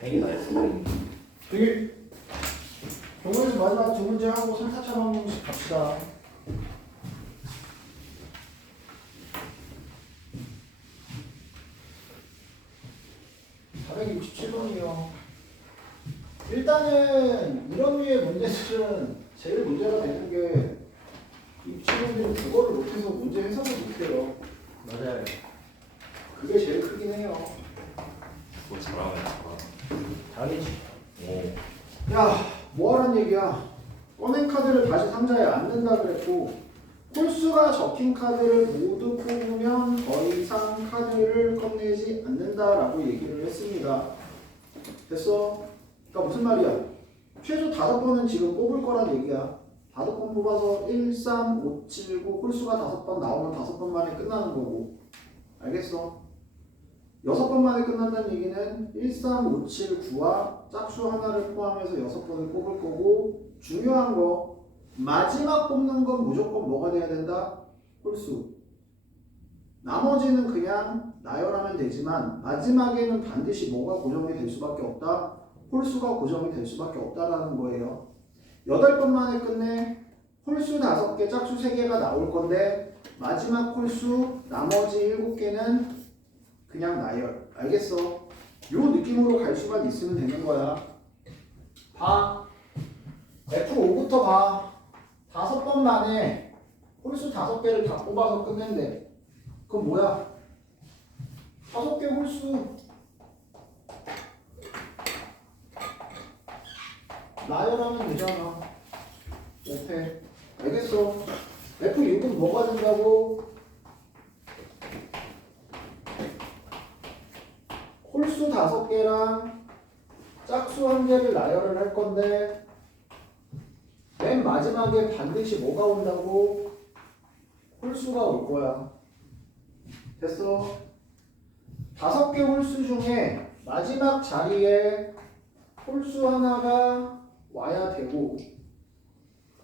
팽이 다 했어. 되게 경우에서 마지막 두 문제 하고 3, 4차 방정식 갑시다. (467번이요) 일단은 이런 류의 문제들은 제일 문제가 되는 게 이 친구들은 국어를 못해서 문제 해석을 못해요. 맞아요. 그게 제일 크긴 해요. 그거 잘하면 잘하. 다르지. 오. 야, 뭐하란 얘기야? 꺼낸 카드를 다시 상자에 안 넣는다 그랬고 홀수가 적힌 카드를 모두 뽑으면 더 이상 카드를 꺼내지 않는다라고 얘기를 했습니다. 됐어? 그러니까 무슨 말이야? 최소 5번은 지금 뽑을 거란 얘기야. 5번 뽑아서 1, 3, 5, 7, 9 홀수가 5번 나오면 5번 만에 끝나는 거고. 알겠어? 6번 만에 끝난다는 얘기는 1, 3, 5, 7, 9와 짝수 하나를 포함해서 6번을 뽑을 거고 중요한 거 마지막 뽑는 건 무조건 뭐가 돼야 된다? 홀수. 나머지는 그냥 나열하면 되지만 마지막에는 반드시 뭐가 고정이 될 수밖에 없다? 홀수가 고정이 될 수밖에 없다라는 거예요. 8번 만에 끝내 홀수 5개, 짝수 3개가 나올 건데 마지막 홀수 나머지 7개는 그냥 나열. 알겠어? 요 느낌으로 갈 수만 있으면 되는 거야. 봐. F5부터 봐. 5번 만에 홀수 5개를 다 뽑아서 끝낸대. 그건 뭐야? 5개 홀수 나열하면 되잖아. 5패. 알겠어? F6은 뭐가 된다고? 홀수 5개랑 짝수 1개를 나열을 할 건데 맨 마지막에 반드시 뭐가 온다고? 홀수가 올 거야. 됐어? 5개 홀수 중에 마지막 자리에 홀수 하나가 와야 되고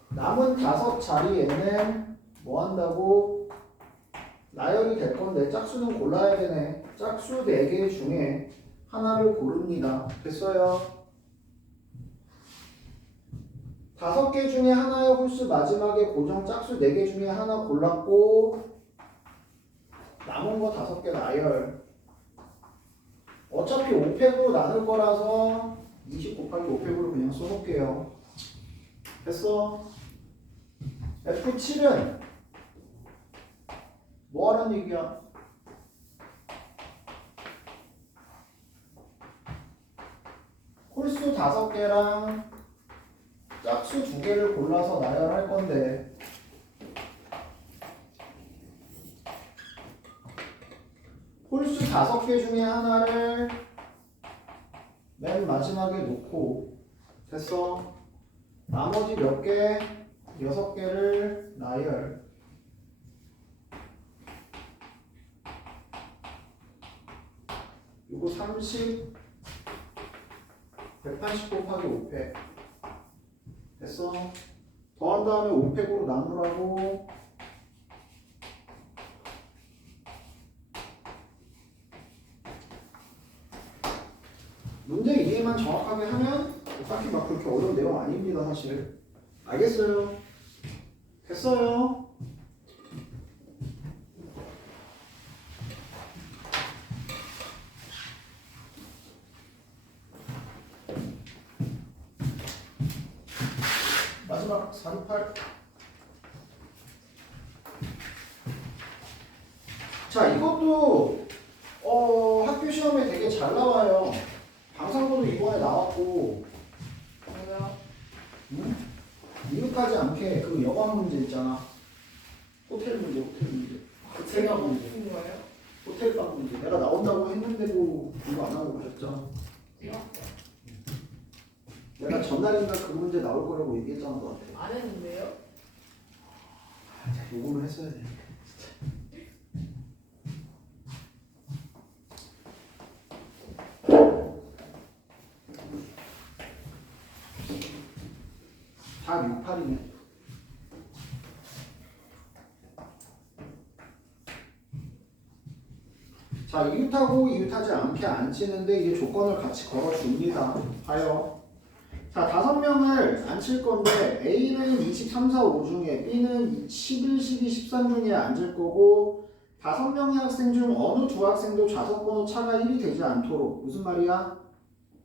남은 5 자리에는 뭐 한다고? 나열이 될 건데 짝수는 골라야 되네. 짝수 4개 중에 하나를 고릅니다. 됐어요? 5개 중에 하나의 홀수 마지막에 고정 짝수 4개 중에 하나 골랐고 남은 거 5개 나열. 어차피 5팩으로 나눌 거라서 20 곱하기 5팩으로 그냥 써볼게요. 됐어? F7은 뭐 하는 얘기야? 홀수 5개랑 짝수 2개를 골라서 나열할 건데 홀수 5개 중에 하나를 맨 마지막에 놓고 됐어? 나머지 몇 개? 6개를 나열. 이거 30 180 곱하기 5팩 됐어? 더한 다음에 5팩으로 나누라고. 문제 이해만 정확하게 하면 딱히 막 그렇게 어려운 내용 아닙니다 사실. 알겠어요? 됐어요? 마지막 468. 자 이것도 학교 시험에 되게 잘 나와요. 방상고도 이번에 나왔고 응? 미흡하지 않게 그 여관 문제 있잖아. 호텔 문제. 호텔방 문제. 호텔방 문제. 내가 나온다고 했는데도 이거 안 하고 그랬잖아. 내가 전날인가 그 문제 나올 거라고 얘기했잖아 너한테. 안 했는데요? 요거는 했어야 돼. 다 68이네. 자 자, 이웃하고 이웃하지 않게 앉히는데 이제 조건을 같이 걸어줍니다. 봐요. 자, 5명을 앉힐 건데 A는 23, 4, 5 중에 B는 11, 12, 13 중에 앉을 거고 5명의 학생 중 어느 두 학생도 좌석 번호 차가 1이 되지 않도록 무슨 말이야?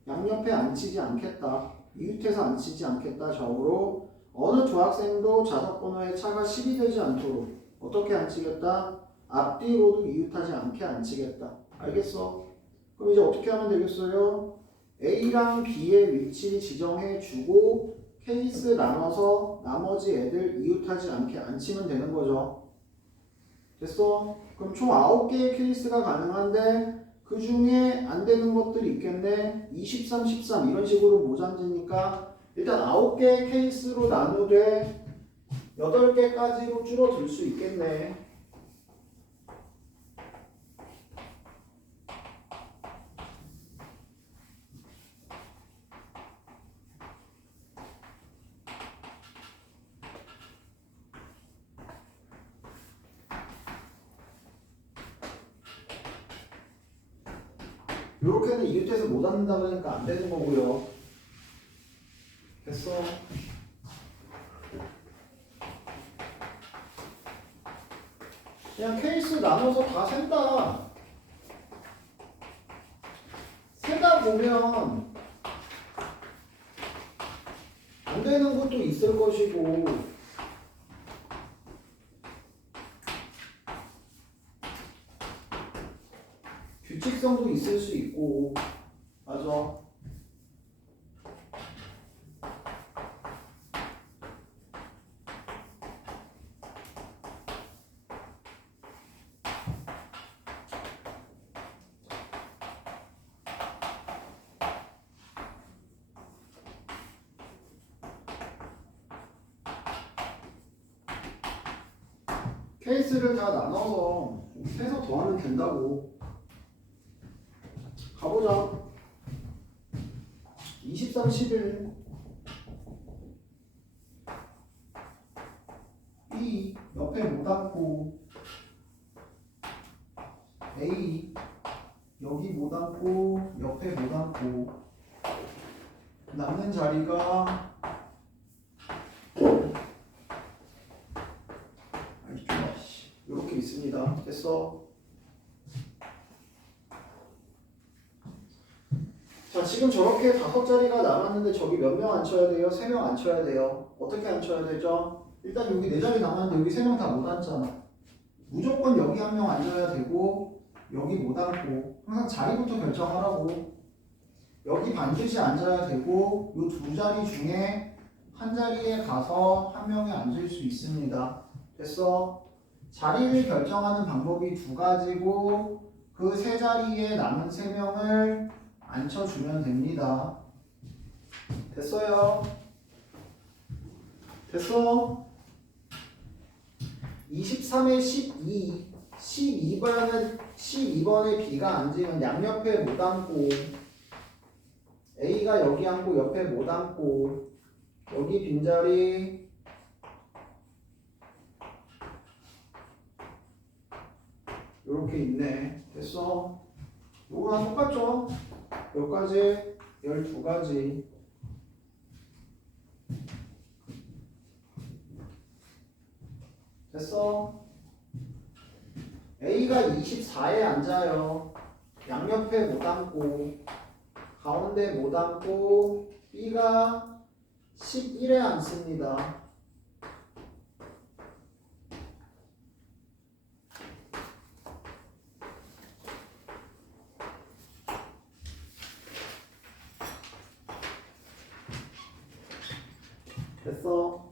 양옆에 앉히지 않겠다. 이웃해서 앉히지 않겠다. 적으로 어느 두 학생도 좌석 번호의 차가 10이 되지 않도록 어떻게 앉히겠다? 앞뒤로도 이웃하지 않게 앉히겠다. 알겠어? 그럼 이제 어떻게 하면 되겠어요? A랑 B의 위치 지정해 주고 케이스 나눠서 나머지 애들 이웃하지 않게 앉히면 되는 거죠. 됐어? 그럼 총 9개의 케이스가 가능한데 그 중에 안 되는 것들이 있겠네. 23, 13 이런 식으로 못 앉으니까 일단 9개의 케이스로 나누되 8개까지로 줄어들 수 있겠네. 요렇게는 이웃해서 못 앉는다 그러니까 안 되는 거고요. 됐어? 그냥 케이스 나눠서 다 센다. 세다 보면 안 되는 것도 있을 것이고 규칙성도 있을 수 있고 맞아. 케이스를 다 나눠서 세서 더하면 된다고. 가보자. 23, 11 B 옆에 못 앉고 A 여기 못 앉고 옆에 못 앉고 남는 자리가 이렇게 있습니다. 됐어? 자, 지금 저렇게 5자리가 남았는데 저기 몇 명 앉혀야 돼요? 3명 앉혀야 돼요. 어떻게 앉혀야 되죠? 일단 여기 4자리 남았는데 여기 3명 다 못 앉잖아. 무조건 여기 1명 앉아야 되고 여기 못 앉고 항상 자리부터 결정하라고. 여기 반드시 앉아야 되고 이 2자리 중에 한 자리에 가서 1명이 앉을 수 있습니다. 됐어? 자리를 결정하는 방법이 2가지고 그 3자리에 남은 3명을 앉혀주면 됩니다. 됐어요? 됐어? 23에 12 12번에 B가 앉으면 양옆에 못 앉고 A가 여기 앉고 옆에 못 앉고 여기 빈자리 이렇게 있네. 됐어? 요거랑 똑같죠? 몇 가지? 12가지. 됐어? A가 24에 앉아요. 양옆에 못 앉고 가운데 못 앉고 B가 11에 앉습니다. 됐어?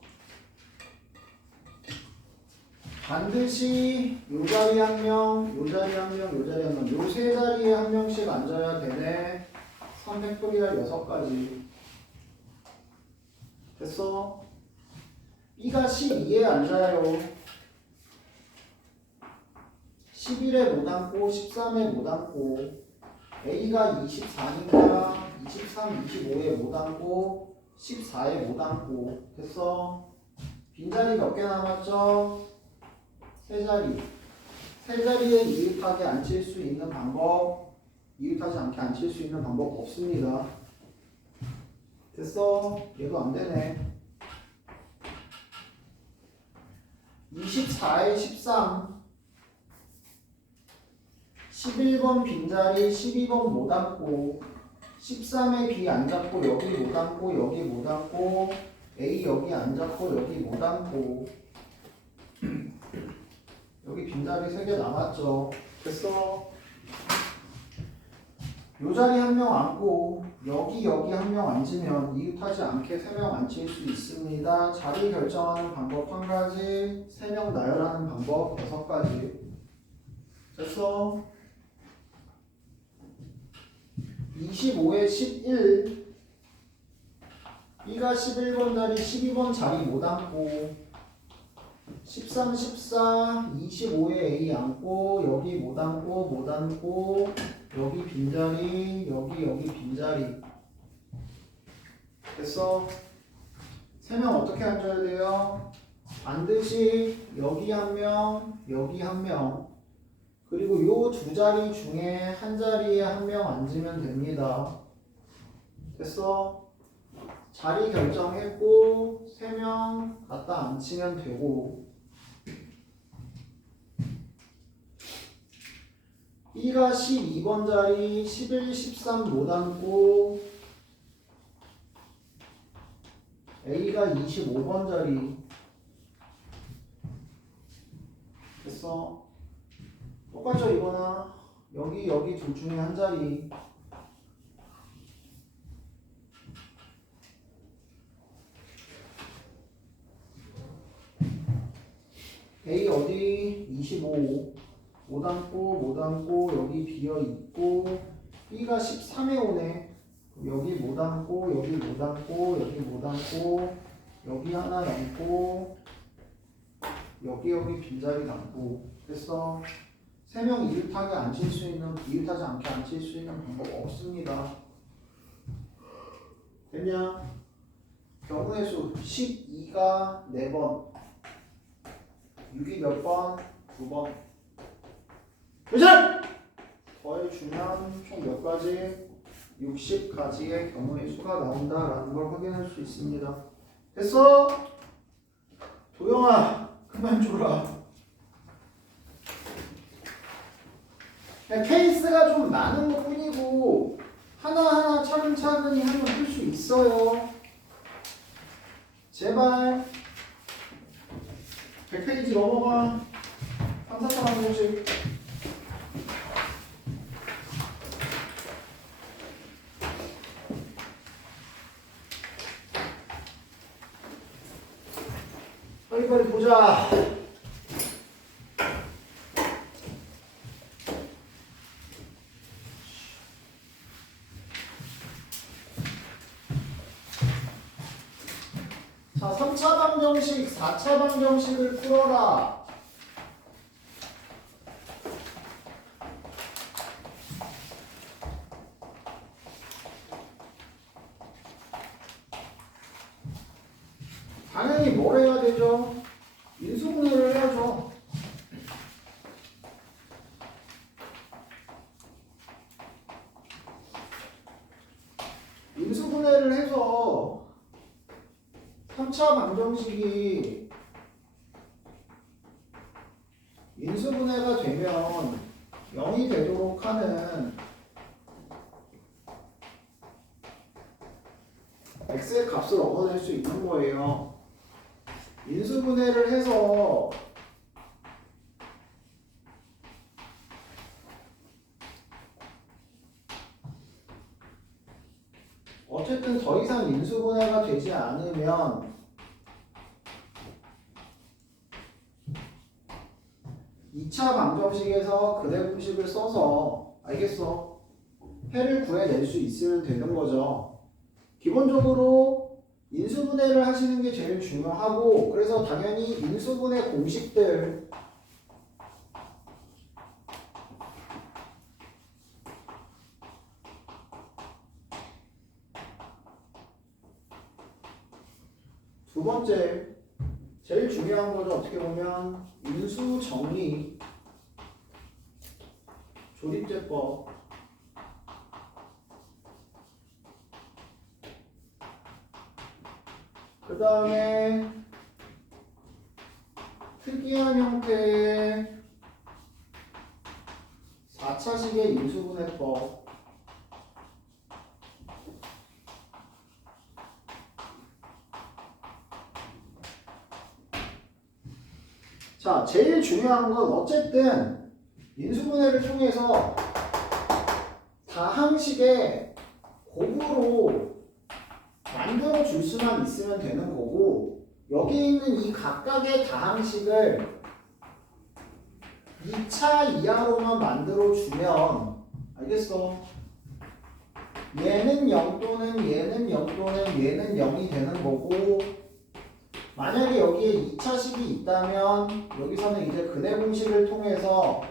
반드시 요 자리 1명, 요 자리 1명, 요 자리 1명, 요 3자리에 1명씩 앉아야 되네. 300분이나 6가지. 됐어? B가 12에 앉아요. 11에 못 앉고 13에 못 앉고 A가 24니까 23, 25에 못 앉고 14에 못 앉고. 됐어? 빈자리 몇 개 남았죠? 3자리. 세 자리에 이웃하게 앉힐 수 있는 방법, 이웃하지 않게 앉힐 수 있는 방법 없습니다. 됐어? 얘도 안 되네. 24에 13 11번 빈자리 12번 못 앉고 13에 B 안 잡고 여기 못 앉고 여기 못 앉고 A 여기 안 잡고 여기 못 앉고 여기 빈자리 3개 남았죠. 됐어? 요 자리 한 명 앉고 여기 한 명 앉으면 이웃하지 않게 3명 앉힐 수 있습니다. 자리 결정하는 방법 1가지, 3명 나열하는 방법 6가지. 됐어? 25에 11 B가 11번 자리 12번 자리 못 앉고 13, 14, 25에 A 앉고 여기 못 앉고 여기 빈자리 여기 빈자리. 됐어? 3명 어떻게 앉아야 돼요? 반드시 여기 한 명 여기 한 명 그리고 요 2자리 중에 한 자리에 한 명 앉으면 됩니다. 됐어? 자리 결정했고 3명 갖다 앉히면 되고 B가 12번 자리 11, 13 못 앉고 A가 25번 자리. 됐어? 똑같죠 이거나 여기 둘 중에 한 자리. A 어디? 25 못 앉고 여기 비어있고 B가 13에 오네. 여기 못 앉고 여기 못 앉고 여기 못 앉고 여기 하나 남고 여기 빈자리 남고. 됐어? 3명 이웃하게 앉힐 수 있는 이웃하지 않게 앉힐 수 있는 방법 없습니다. 됐냐? 경우의 수 12가 4번 6이 몇 번? 2번. 그치? 더해주면 총 몇 가지? 60가지의 경우의 수가 나온다라는 걸 확인할 수 있습니다. 됐어? 도영아 그만 줘라. 그냥 케이스가 좀 많은 것 뿐이고 하나하나 차근차근히 하면 풀 수 있어요. 제발 100페이지 넘어가. 3, 4차 방정식. 빨리빨리 보자. 자, 3차 방정식, 4차 방정식을 풀어라. 당연히 뭘 해야 되죠? 인수분해를 해야죠. 인수분해를 해서 3차 방정식이 인수분해가 되면 0이 되도록 하는 x의 값을 얻어낼 수 있는 거예요. 인수분해를 해서 어쨌든 더 이상 인수분해가 되지 않으면 2차 방정식에서 그래프식을 써서 알겠어? 해를 구해낼 수 있으면 되는 거죠. 기본적으로 인수분해를 하시는 게 제일 중요하고 그래서 당연히 인수분해 공식들 두 번째 제일 중요한 거죠. 어떻게 보면 인수 정리 조립제법. 그 다음에 특이한 형태의 4차식의 인수분해법. 자, 제일 중요한 건 어쨌든 인수분해를 통해서 다항식의 곱으로 만들어 줄 수만 있으면 되는 거고, 여기 있는 이 각각의 다항식을 2차 이하로만 만들어 주면, 알겠어? 얘는 0 또는 얘는 0 또는 얘는 0이 되는 거고, 만약에 여기에 2차식이 있다면 여기서는 이제 근해 공식을 통해서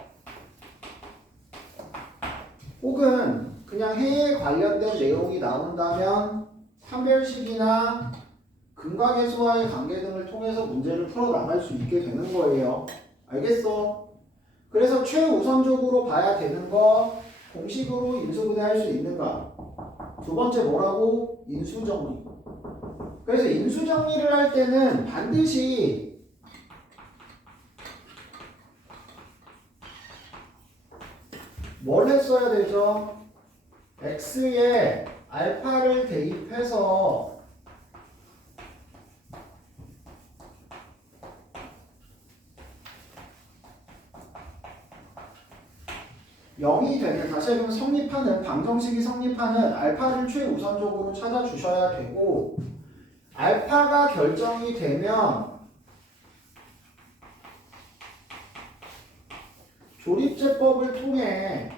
혹은 그냥 해에 관련된 내용이 나온다면 판별식이나 근과계수와의 관계 등을 통해서 문제를 풀어나갈 수 있게 되는 거예요. 알겠어? 그래서 최우선적으로 봐야 되는 거 공식으로 인수분해할 수 있는가? 두 번째 뭐라고? 인수정리. 그래서 인수정리를 할 때는 반드시 뭘 했어야 되죠? x에 알파를 대입해서 (0이) 되는, 다시 한번 성립하는, 방정식이 성립하는 알파를 최우선적으로 찾아주셔야 되고, 알파가 결정이 되면 조립제법을 통해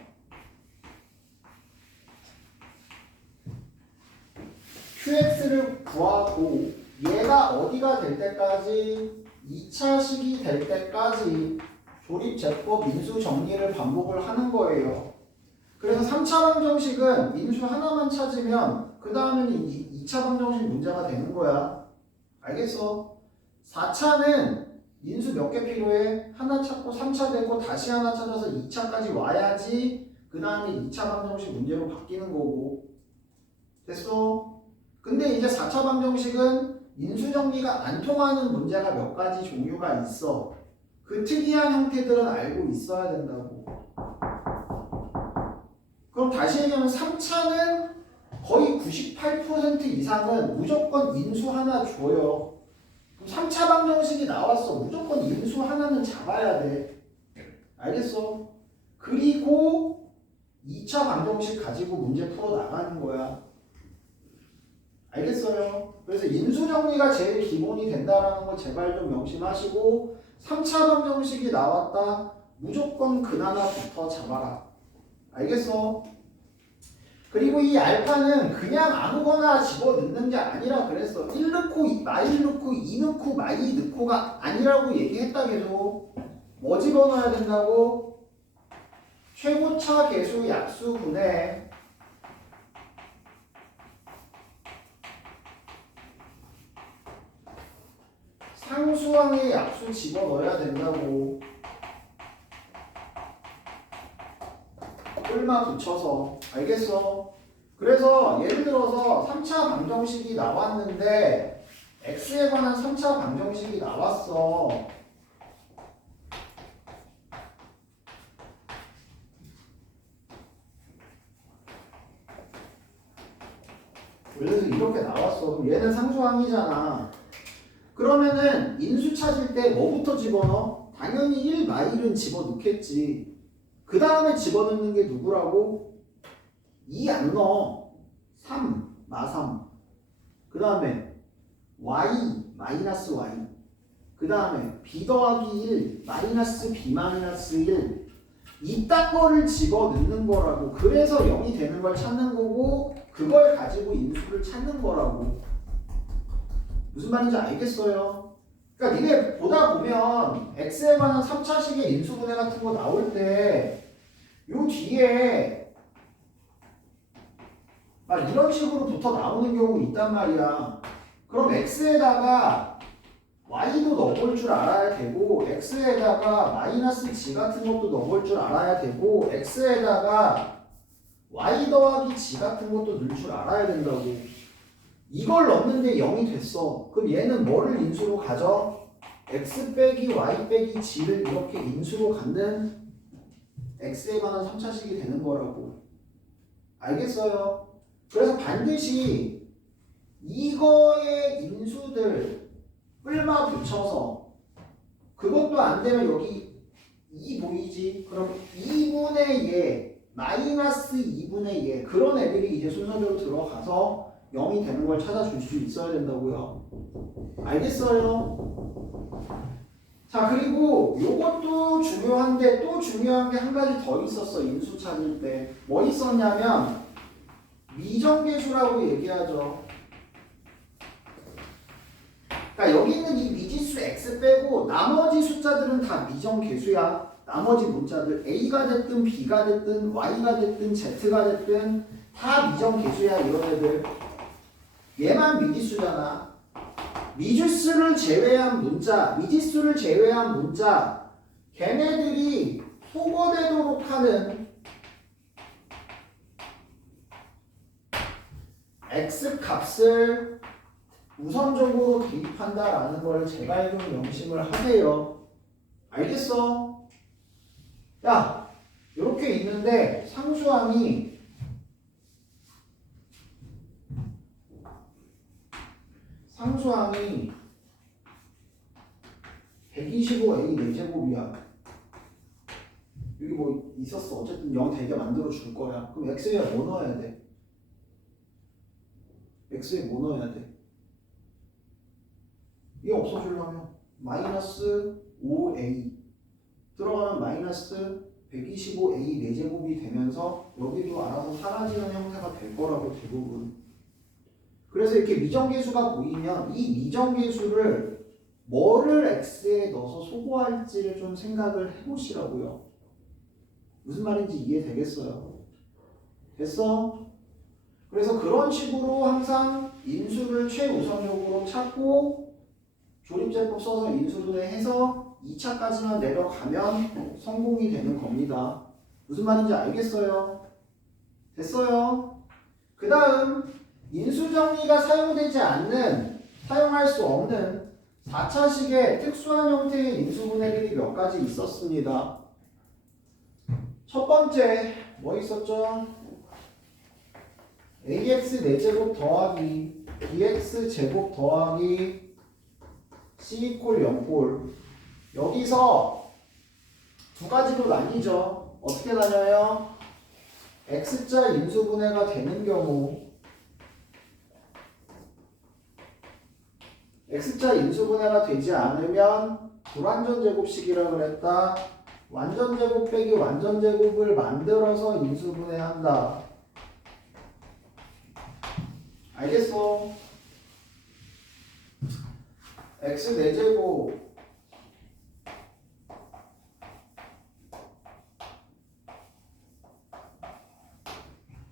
QX를 구하고 얘가 어디가 될 때까지 2차식이 될 때까지 조립제법 인수 정리를 반복을 하는 거예요. 그래서 3차 방정식은 인수 하나만 찾으면 그 다음에는 2차 방정식 문제가 되는 거야. 알겠어? 4차는 인수 몇 개 필요해? 하나 찾고 3차 되고 다시 하나 찾아서 2차까지 와야지 그 다음에 2차 방정식 문제로 바뀌는 거고. 됐어? 근데 이제 4차 방정식은 인수 정리가 안 통하는 문제가 몇 가지 종류가 있어. 그 특이한 형태들은 알고 있어야 된다고. 그럼 다시 얘기하면 3차는 거의 98% 이상은 무조건 인수 하나 줘요. 그럼 3차 방정식이 나왔어. 무조건 인수 하나는 잡아야 돼. 알겠어? 그리고 2차 방정식 가지고 문제 풀어 나가는 거야. 알겠어요? 그래서 인수 정리가 제일 기본이 된다라는 거 제발 좀 명심하시고, 3차 방정식이 나왔다. 무조건 근 하나부터 잡아라. 알겠어? 그리고 이 알파는 그냥 아무거나 집어넣는 게 아니라 그랬어. 1 넣고 마이 넣고 2 넣고 마이 넣고가 아니라고 얘기했다 계속. 뭐 집어넣어야 된다고? 최고차 계수 약수 분해 상수항의 약수 집어넣어야 된다고. 뿔마 붙여서. 알겠어? 그래서 예를 들어서 3차 방정식이 나왔는데 x에 관한 3차 방정식이 나왔어. 그래서 이렇게 나왔어. 그럼 얘는 상수항이잖아. 그러면은 인수 찾을 때 뭐부터 집어넣어? 당연히 1 마일은 집어넣겠지. 그 다음에 집어넣는 게 누구라고? 2 안 넣어. 3, 마3. 그 다음에 y, 마이너스 y. 그 다음에 b 더하기 1, 마이너스 b 마이너스 1. 이딴 거를 집어넣는 거라고. 그래서 0이 되는 걸 찾는 거고, 그걸 가지고 인수를 찾는 거라고. 무슨 말인지 알겠어요? 그러니까 니네 보다 보면 x에 관한 3차식의 인수분해 같은 거 나올 때 요 뒤에 막 이런 식으로 붙어 나오는 경우 있단 말이야. 그럼 x에다가 y도 넣어볼 줄 알아야 되고 x에다가 마이너스 g 같은 것도 넣어볼 줄 알아야 되고 x에다가 y 더하기 g 같은 것도 넣을 줄 알아야 된다고. 이걸 넣는데 0이 됐어. 그럼 얘는 뭐를 인수로 가져? x 빼기 y 빼기 g를 이렇게 인수로 갖는 x에 관한 3차식이 되는 거라고. 알겠어요? 그래서 반드시 이거의 인수들 끌마 붙여서 그것도 안 되면 여기 2 보이지? 그럼 2분의 얘 마이너스 2분의 얘 그런 애들이 이제 순서대로 들어가서 0이 되는 걸 찾아줄 수 있어야 된다고요. 알겠어요? 자, 그리고 요것도 중요한데 또 중요한 게 한 가지 더 있었어. 인수 찾을 때 뭐 있었냐면 미정계수라고 얘기하죠. 그러니까 여기 있는 이 미지수 x 빼고 나머지 숫자들은 다 미정계수야. 나머지 문자들 a가 됐든 b가 됐든 y가 됐든 z가 됐든 다 미정계수야. 이런 애들 얘만 미지수잖아. 미지수를 제외한 문자 걔네들이 소거되도록 하는 x 값을 우선적으로 대입한다라는 걸 제발 좀 명심을 하세요. 알겠어? 야, 이렇게 있는데 상수항이 125a 4제곱이야. 여기 뭐 있었어. 어쨌든 0 되게 만들어 줄 거야. 그럼 x에 뭐 넣어야 돼? x에 뭐 넣어야 돼? 이게 없어지려면 마이너스 5a 들어가면 마이너스 125a 4제곱이 되면서 여기도 알아서 사라지는 형태가 될 거라고 대부분. 그래서 이렇게 미정계수가 보이면 이 미정계수를 뭐를 x에 넣어서 소거할지를 좀 생각을 해보시라고요. 무슨 말인지 이해되겠어요? 됐어? 그래서 그런 식으로 항상 인수를 최우선적으로 찾고 조립제법 써서 인수분해해서 2차까지만 내려가면 성공이 되는 겁니다. 무슨 말인지 알겠어요? 됐어요? 그 다음 인수정리가 사용할 수 없는 4차식의 특수한 형태의 인수분해들이 몇 가지 있었습니다. 첫 번째 뭐 있었죠? ax 4제곱 더하기 bx 제곱 더하기 c = 0꼴. 여기서 두 가지로 나뉘죠. 어떻게 나뉘어요? x자 인수분해가 되는 경우 x자 인수분해가 되지 않으면 불완전 제곱식이라고 그랬다. 완전 제곱 빼기 완전 제곱을 만들어서 인수분해한다. 알겠어? x 4제곱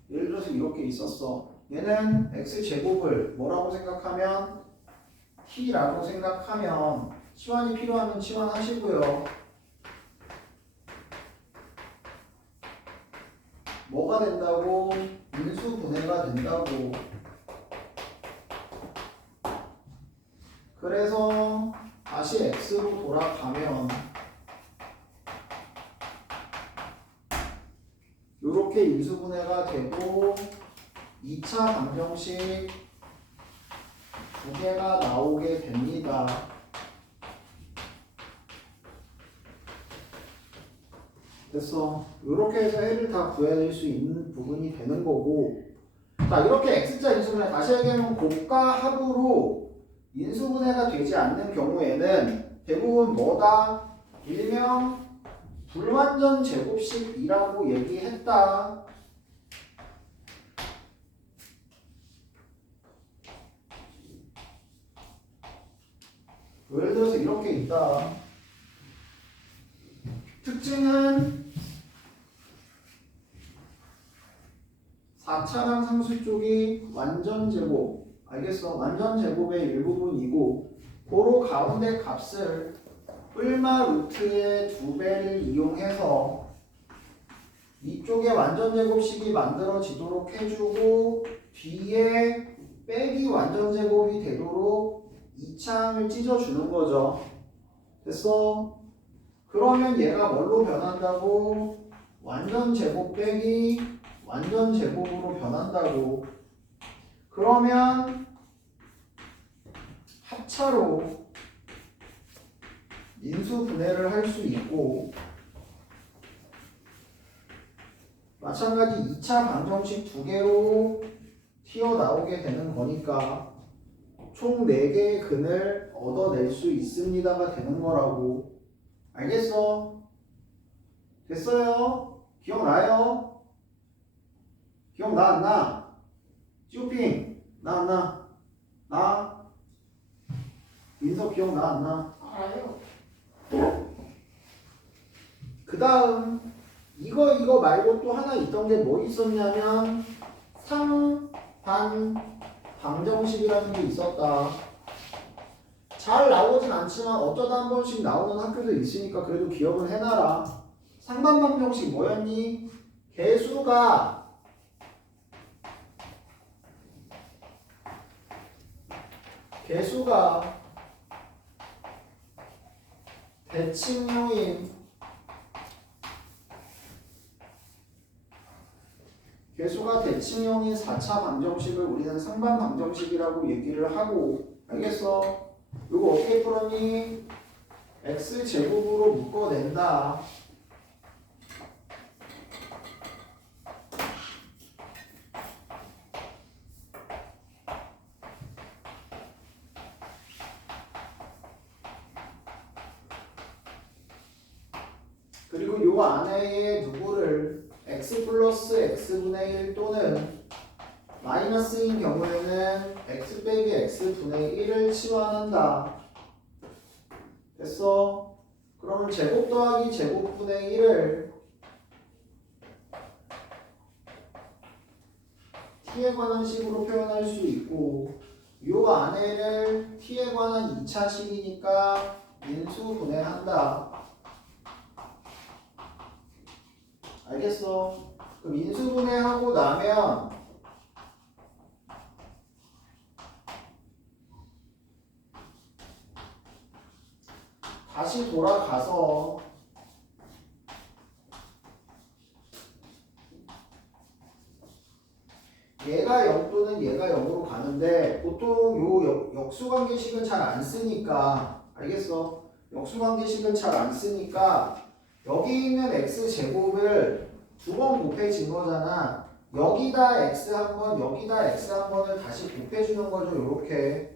예를 들어서 이렇게 있었어. 얘는 x제곱을 뭐라고 생각하면 t라고 생각하면 치환이 필요하면 치환하시고요. 뭐가 된다고? 인수분해가 된다고. 그래서 다시 x로 돌아가면 이렇게 인수분해가 되고 2차 방정식 두 개가 나오게 됩니다. 됐어. 이렇게 해서 해를 다 구해낼 수 있는 부분이 되는 거고. 자, 이렇게 x자 인수분해 다시 얘기하면 곱과 합으로 인수분해가 되지 않는 경우에는 대부분 뭐다? 일명 불완전 제곱식이라고 얘기했다. 예를 들어서 이렇게 있다. 특징은 4차랑 상수 쪽이 완전 제곱. 알겠어? 완전 제곱의 일부분이고 고로 가운데 값을 뿔마 루트의 2배를 이용해서 이쪽에 완전 제곱식이 만들어지도록 해주고 뒤에 빼기 완전 제곱이 되도록 2차항을 찢어주는 거죠. 됐어? 그러면 얘가 뭘로 변한다고? 완전 제곱 빼기 완전 제곱으로 변한다고. 그러면 합차로 인수 분해를 할 수 있고 마찬가지 2차 방정식 2개로 튀어나오게 되는 거니까 총 4개의 근을 얻어낼 수 있습니다가 되는 거라고. 알겠어? 됐어요? 기억나요? 기억나 안 나? 쭈핑 나 안 나? 나? 민석 기억나 안 나? 알아요. 그 다음 이거 말고 또 하나 있던 게 뭐 있었냐면 상반 방정식이라는 게 있었다. 잘 나오진 않지만 어쩌다 한 번씩 나오는 학교도 있으니까 그래도 기억은 해놔라. 상반 방정식 뭐였니? 개수가 대칭요인 개수가 대칭형인 4차 방정식을 우리는 상반 방정식이라고 얘기를 하고. 알겠어? 이거 어떻게 풀었니? x제곱으로 묶어낸다. 그리고 요 안에 누구를 x 플러스 x분의 1 또는 마이너스인 경우에는 x 빼기 x분의 1을 치환한다. 됐어? 그러면 제곱 더하기 제곱분의 1을 t에 관한 식으로 표현할 수 있고 요 안에를 t에 관한 2차식이니까 인수분해한다. 알겠어? 그럼 인수분해하고 나면 다시 돌아가서 얘가 0 또는 얘가 0으로 가는데 보통 요 역수관계식은 잘 안 쓰니까. 알겠어? 역수관계식은 잘 안 쓰니까 여기 있는 x제곱을 2번 곱해진 거잖아. 여기다 x 한 번, 여기다 x 한 번을 다시 곱해주는 거죠. 요렇게.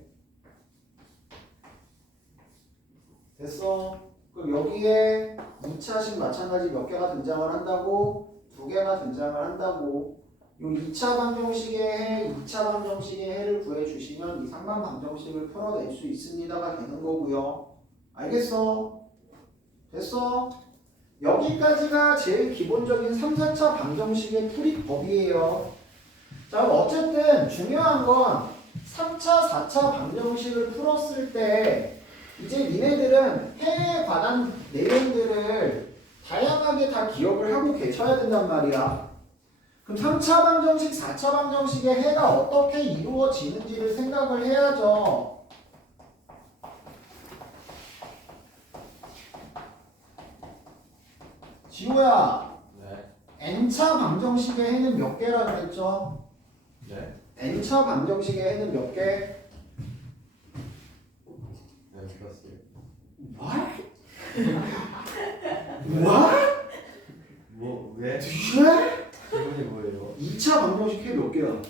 됐어? 그럼 여기에 2차식 마찬가지 몇 개가 등장을 한다고? 2개가 등장을 한다고. 요 2차 방정식의 해, 2차 방정식의 해를 구해주시면 이 상반 방정식을 풀어낼 수 있습니다가 되는 거고요. 알겠어? 됐어? 여기까지가 제일 기본적인 3, 4차 방정식의 풀이법이에요. 자, 그럼 어쨌든 중요한 건 3차, 4차 방정식을 풀었을 때 이제 니네들은 해에 관한 내용들을 다양하게 다 기억을 하고 계셔야 된단 말이야. 그럼 3차 방정식, 4차 방정식의 해가 어떻게 이루어지는지를 생각을 해야죠. 지호야, 네. n차 방정식의 해는 몇 개라 그랬죠? 네. n차 방정식의 해는 몇 개? 네, 들었어요. What? What? 뭐 왜? 네? 기분이 뭐예요? 2차 방정식 해 몇 개야?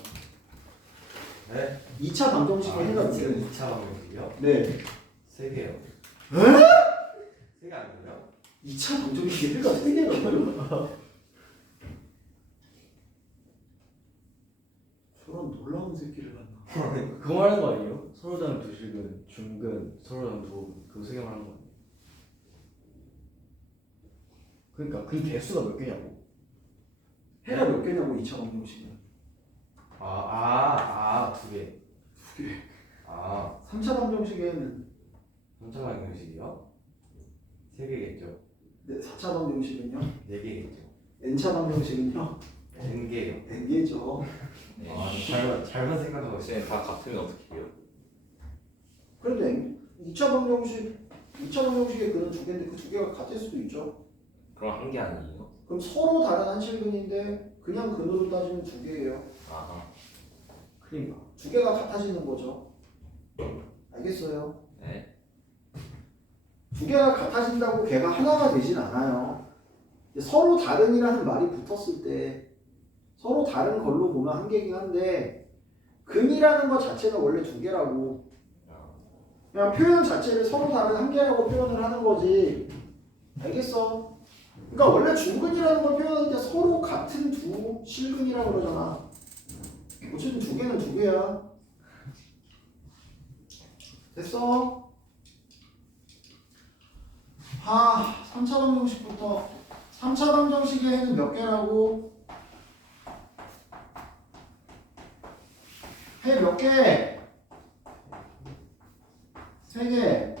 네. 2차 방정식의 해가 몇 개야? 2차 방정식이요? 네. 3개요. 에? 3개 아니에요? 2차 방정식의 해가 3개라고요? 저런 놀라운 새끼를 만나. 그거 말하는 거 아니에요? 서로장 두식은 중근, 서로장 두호근 그거 세 개 말하는 거 아니에요? 그러니까 그 개수가 몇 개냐고. 해가 몇 개냐고 2차 방정식은. 2개. 2개. 아, 3차 방정식에는 3차 방정식이요? 3개겠죠? 네, 4차 방정식은요? 4개겠죠? n차 방정식은요? N개요. n개죠. 아, 잘만 생각하고 있어요. 쌤다 같으면 어떻게 해요? 그래도 2차 방정식의 근은 두 개인데 그 두 개가 같을 수도 있죠. 그럼 한 개 아니에요? 그럼 서로 다른 한실근인데 그냥 근으로 따지면 두 개예요. 아하. 그러니까 두 개가 같아지는 거죠. 알겠어요? 네. 두 개가 같아진다고 걔가 하나가 되진 않아요. 서로 다른이라는 말이 붙었을 때 서로 다른 걸로 보면 한 개긴 한데 근이라는 것 자체는 원래 두 개라고. 그냥 표현 자체를 서로 다른 한 개라고 표현을 하는 거지. 알겠어? 그러니까 원래 중근이라는 걸 표현할 때 서로 같은 두 실근이라고 그러잖아. 어쨌든 두 개는 두 개야. 됐어? 3차 방정식부터 3차 방정식의 해는 몇 개라고? 해 몇 개? 3개.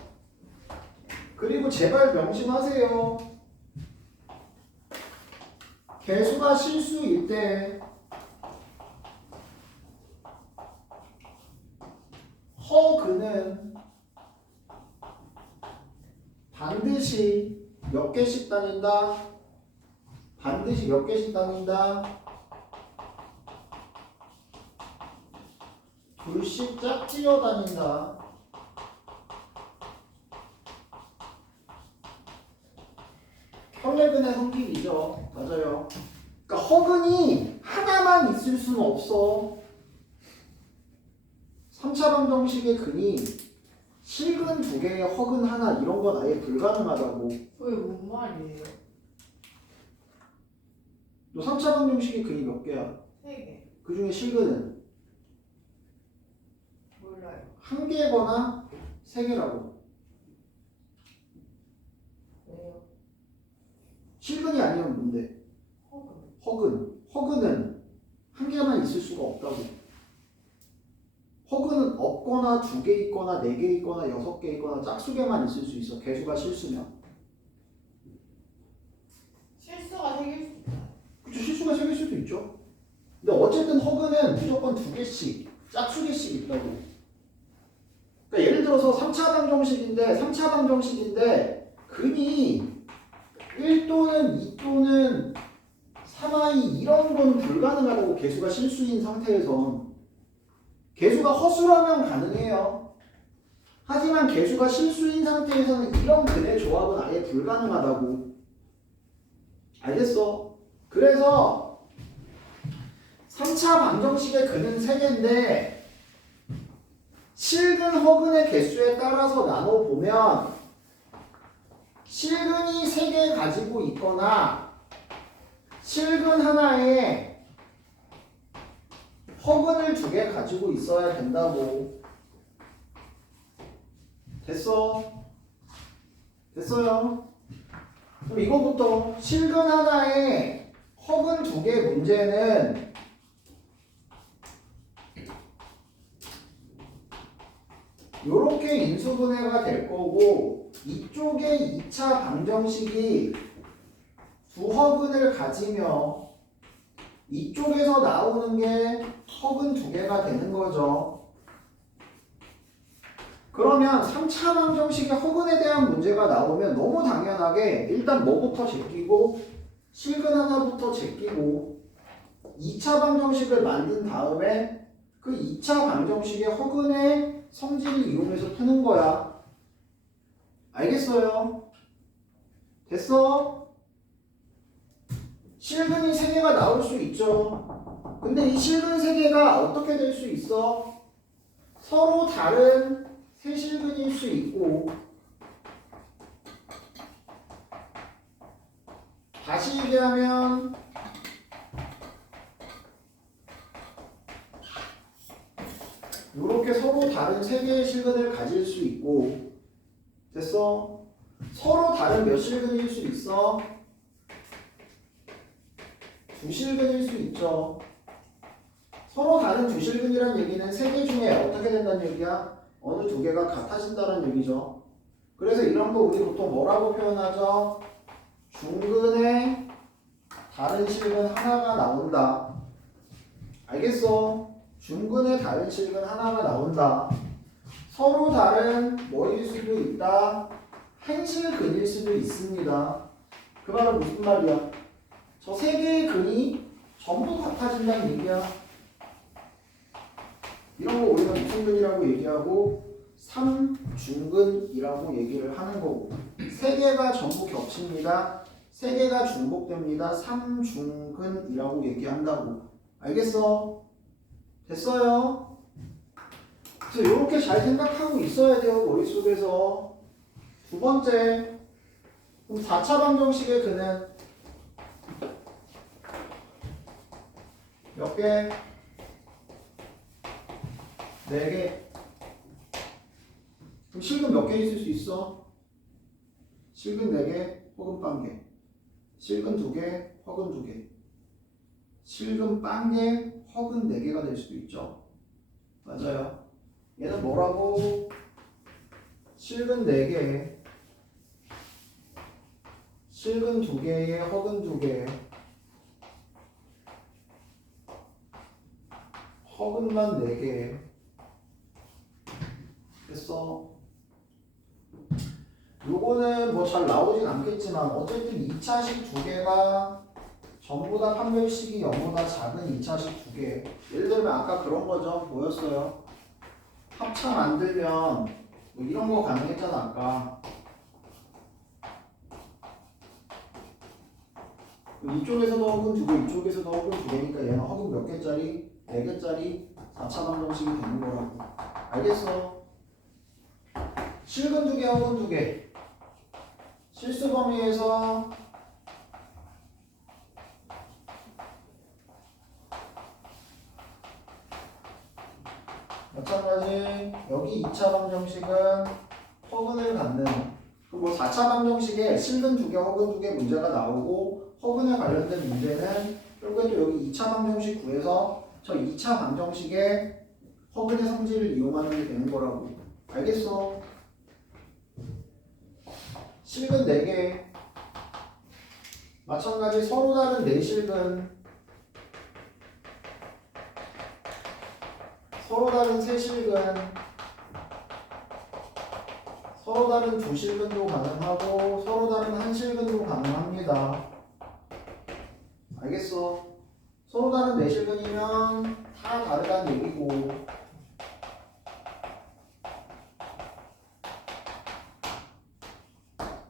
그리고 제발 명심하세요. 개수가 실수일 때 허근은 반드시 몇 개씩 다닌다? 반드시 몇 개씩 다닌다? 둘씩 짝지어 다닌다. 혈내근의 성질이죠. 맞아요. 그러니까 허근이 하나만 있을 수는 없어. 3차 방정식의 근이 실근 두 개에 허근 하나 이런 건 아예 불가능하다고. 그게 뭔 말이에요? 너 3차 방정식의 근이 몇 개야? 3개. 그 중에 실근은 몰라요. 한 개거나 세 개라고. 왜요? 실근이 아니면 뭔데? 허근. 허근. 허근은 한 개만 있을 수가 없다고. 허근은 없거나 두 개 있거나 네 개 있거나 여섯 개 있거나 짝수개만 있을 수 있어. 개수가 실수면. 실수가 3개일 수 있어요. 그쵸, 실수가 세 개일 수도 있죠. 근데 어쨌든 허근은 무조건 두 개씩, 짝수개씩 있다고. 그러니까 예를 들어서 3차 방정식인데 근이 1 또는 2 또는 3i 이런 건 불가능하다고. 개수가 실수인 상태에선. 개수가 허수라면 가능해요. 하지만 개수가 실수인 상태에서는 이런 근의 조합은 아예 불가능하다고. 알겠어? 그래서 3차 방정식의 근은 3개인데 실근 허근의 개수에 따라서 나눠보면 실근이 3개 가지고 있거나 실근 하나에 허근을 2개 가지고 있어야 된다고. 됐어? 됐어요? 그럼 이거부터 실근 하나에 허근 2개 문제는 요렇게 인수분해가 될 거고 이쪽에 2차 방정식이 두 허근을 가지며 이쪽에서 나오는 게 허근 2개가 되는 거죠. 그러면 3차 방정식의 허근에 대한 문제가 나오면 너무 당연하게 일단 뭐부터 제끼고 실근 하나부터 제끼고 2차 방정식을 만든 다음에 그 2차 방정식의 허근의 성질을 이용해서 푸는 거야. 알겠어요? 됐어? 실근이 3개가 나올 수 있죠. 근데 이 실근 3개가 어떻게 될 수 있어? 서로 다른 세 실근일 수 있고, 다시 얘기하면 이렇게 서로 다른 3개의 실근을 가질 수 있고. 됐어? 서로 다른 몇 실근일 수 있어? 2실근일 수 있죠. 서로 다른 2실근이라는 얘기는 3개 중에 어떻게 된다는 얘기야? 어느 2개가 같아진다는 얘기죠. 그래서 이런 거 우리 보통 뭐라고 표현하죠? 중근의 다른 실근 하나가 나온다. 알겠어? 중근의 다른 실근 하나가 나온다. 서로 다른 뭐일 수도 있다. 한실근일 수도 있습니다. 그 말은 무슨 말이야? 저 세 개의 근이 전부 같아진다는 얘기야. 이런 거 우리가 무슨 근이라고 얘기하고 삼중근이라고 얘기를 하는 거고, 세 개가 전부 겹칩니다. 세 개가 중복됩니다. 삼중근이라고 얘기한다고. 알겠어? 됐어요? 그래서 이렇게 잘 생각하고 있어야 돼요, 머릿속에서. 두 번째, 그럼 4차 방정식의 근은 몇 개? 4개. 그럼 실근 몇 개 있을 수 있어? 실근 4개, 허근 빵개. 실근 2개, 허근 2개. 실근 빵개, 허근 4개가 될 수도 있죠. 맞아요. 얘는 뭐라고? 실근 4개, 실근 2개에 허근 2개, 허근만 4개. 됐어. 요거는 뭐 잘 나오진 않겠지만 어쨌든 2차식 2개가 전부 다 판별식이 0보다 작은 2차식 2개. 예를 들면 아까 그런 거죠. 뭐였어요? 합차 만들면 뭐 이런 거 가능했잖아 아까. 이쪽에서도 허근 2개, 이쪽에서도 허근 2개니까 얘는 허근 몇 개짜리? 4개짜리 4차 방정식이 되는 거라고. 알겠어? 실근 2개, 허근 2개. 실수 범위에서 마찬가지 여기 2차 방정식은 허근을 갖는, 그럼 뭐 4차 방정식에 실근 2개, 허근 2개 문제가 나오고 허근에 관련된 문제는 결국에 또 여기 2차 방정식 구해서 저 2차 방정식에 허근의 성질을 이용하는 게 되는 거라고. 알겠어? 실근 4개. 마찬가지 서로 다른 4실근, 서로 다른 3실근, 서로 다른 2실근도 가능하고 서로 다른 1실근도 가능합니다. 알겠어? 서로 다른 4실근이면 다 다르다는 얘기고,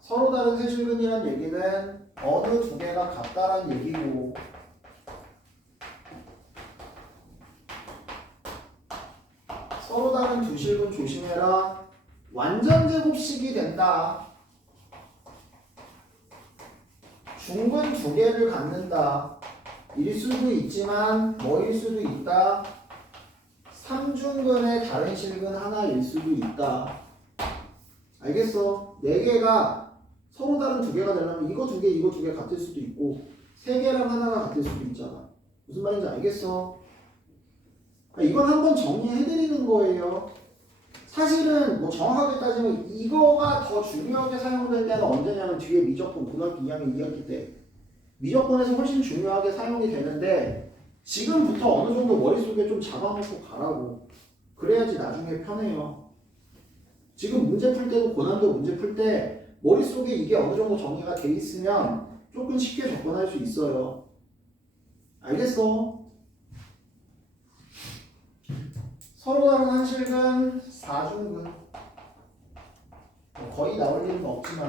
서로 다른 3실근이란 얘기는 어느 2개가 같다란 얘기고, 서로 다른 2실근 조심해라. 완전 제곱식이 된다. 중근 2개를 갖는다. 일 수도 있지만 뭐일 수도 있다. 3중근의 다른 실근 하나일 수도 있다. 알겠어? 4개가 서로 다른 2개가 되려면 이거 2개, 이거 2개 같을 수도 있고 3개랑 하나가 같을 수도 있잖아. 무슨 말인지 알겠어? 이건 한번 정리해드리는 거예요. 사실은 뭐 정확하게 따지면 이거가 더 중요하게 사용될 때는 언제냐면 뒤에 미적분, 고등학교 2학년 2학기 때 미적분에서 훨씬 중요하게 사용이 되는데 지금부터 어느 정도 머릿속에 좀 잡아놓고 가라고. 그래야지 나중에 편해요. 지금 문제 풀 때도 고난도 문제 풀 때 머릿속에 이게 어느 정도 정리가 돼 있으면 조금 쉽게 접근할 수 있어요. 알겠어? 서로 다른 한실근 4중근. 거의 나올 일은 없지만